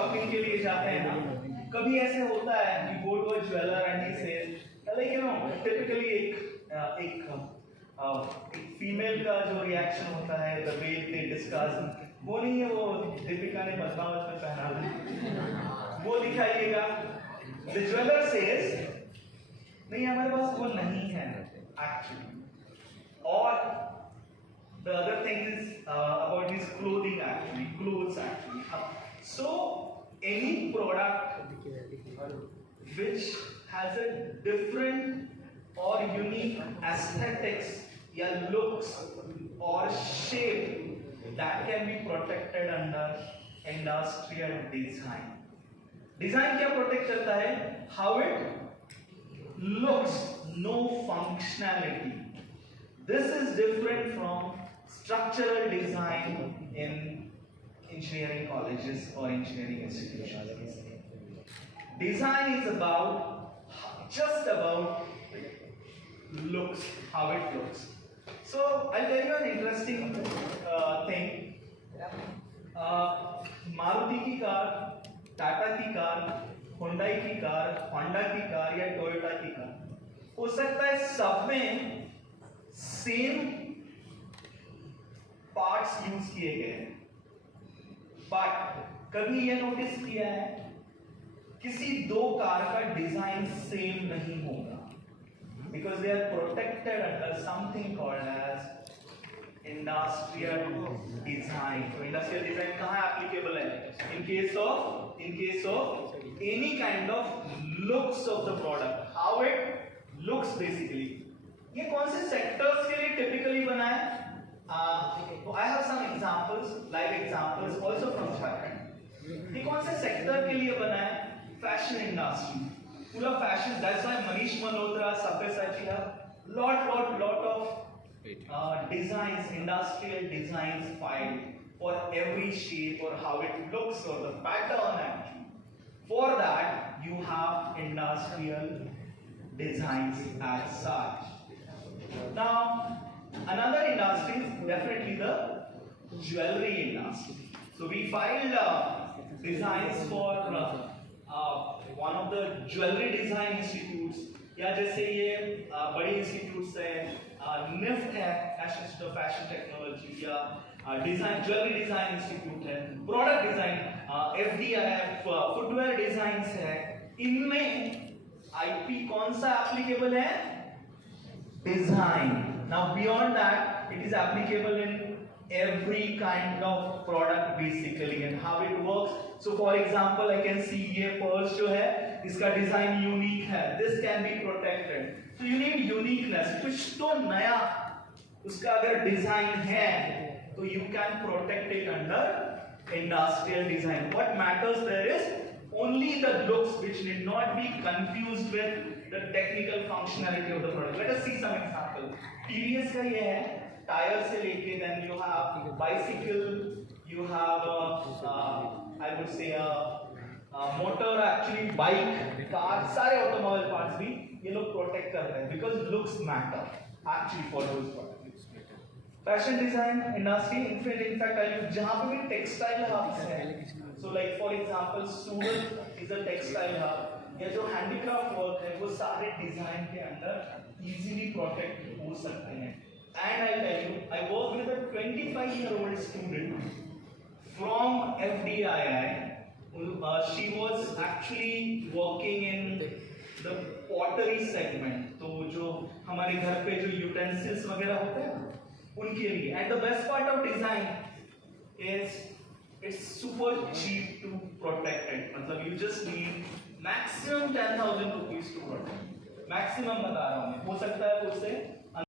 शॉपिंग के लिए जाते हैं ना, कभी ऐसे होता है कि go to a jeweller and he says like you know typically एक फीमेल का जो रिएक्शन होता है द वे दे डिस्कस वो नहीं है वो दीपिका ने बदलाव में पहना है वो दिखाइएगा। द ज्वेलर सेज नहीं हमारे पास वो नहीं है एक्चुअली। और the other thing is about his clothing actually, clothes actually. So any product which has a different or unique aesthetics या looks or shape that can be protected under industrial design. Design क्या protect करता है? How it looks, no functionality. This is different from structural design in engineering colleges or engineering institutions. Design is just about looks, how it looks. So I'll tell you an interesting thing. Maruti की कार, टाटा की car, Hyundai की car, Honda की कार या टोयोटा की कार, हो सकता है सब में सेम पार्ट्स यूज किए गए हैं, बट कभी ये नोटिस किया है किसी दो कार का डिजाइन सेम नहीं होगा because they are protected under something called as industrial design. तो इंडस्ट्रियल डिजाइन कहाँ एप्लीकेबल है? In case of any kind of looks of the product, how it looks basically. ये कौन से सेक्टर्स के लिए टिपिकली बना है? तो I have some examples, live examples also from Jharkhand. ये कौन से सेक्टर के लिए बना है? फैशन इंडस्ट्री, पूरा fashion. That's why Manish Malhotra, Sabyasachi have lot of designs, industrial designs filed for every shape or how it looks or the pattern actually. For that you have industrial designs as such. Now, another industry is definitely the jewelry industry. So we filed designs for one of the jewelry design institutes, या जैसे ये बड़ी इंस्टीट्यूट्स हैं, निफ्ट है national institute of fashion technology, या design jewellery design institute है, product design एफडीआईएफ footwear designs है। इनमें आईपी कौन सा एप्लीकेबल है? Design. Now beyond that, it is applicable in every kind of product basically and how it works. So for example, I can see ये पर्स जो है इसका डिजाइन यूनिक है, this can be protected. So you need uniqueness. कुछ तो नया उसका अगर डिजाइन है तो you can protect it under industrial design. What matters there is only the looks which need not be confused with the technical functionality of the product. Let us see some example. TVS का ये है, टायर से लेके then you have bicycle, you have I would say motor actually, bike, car, सारे automobile parts भी ये लोग protect कर रहे हैं because looks matter actually for those products. Fashion design industry, in fact जहाँ पे भी textile hubs है, so like for example Surat is a textile hub, या जो हैंडीक्राफ्ट वर्क है वो सारे डिजाइन के अंदर इजीली प्रोटेक्ट हो सकते हैं। And I tell you, I work with a 25-year-old student from FDII. She was actually working in the pottery segment, तो जो हमारे घर पे जो यूटेंसिल्स वगैरह होते हैं उनके लिए। And the best part of design is it's super cheap to protect it. मतलब you just need maximum 10,000 rupees to protect. Maximum बता रहा हूँ मैं, हो सकता है उससे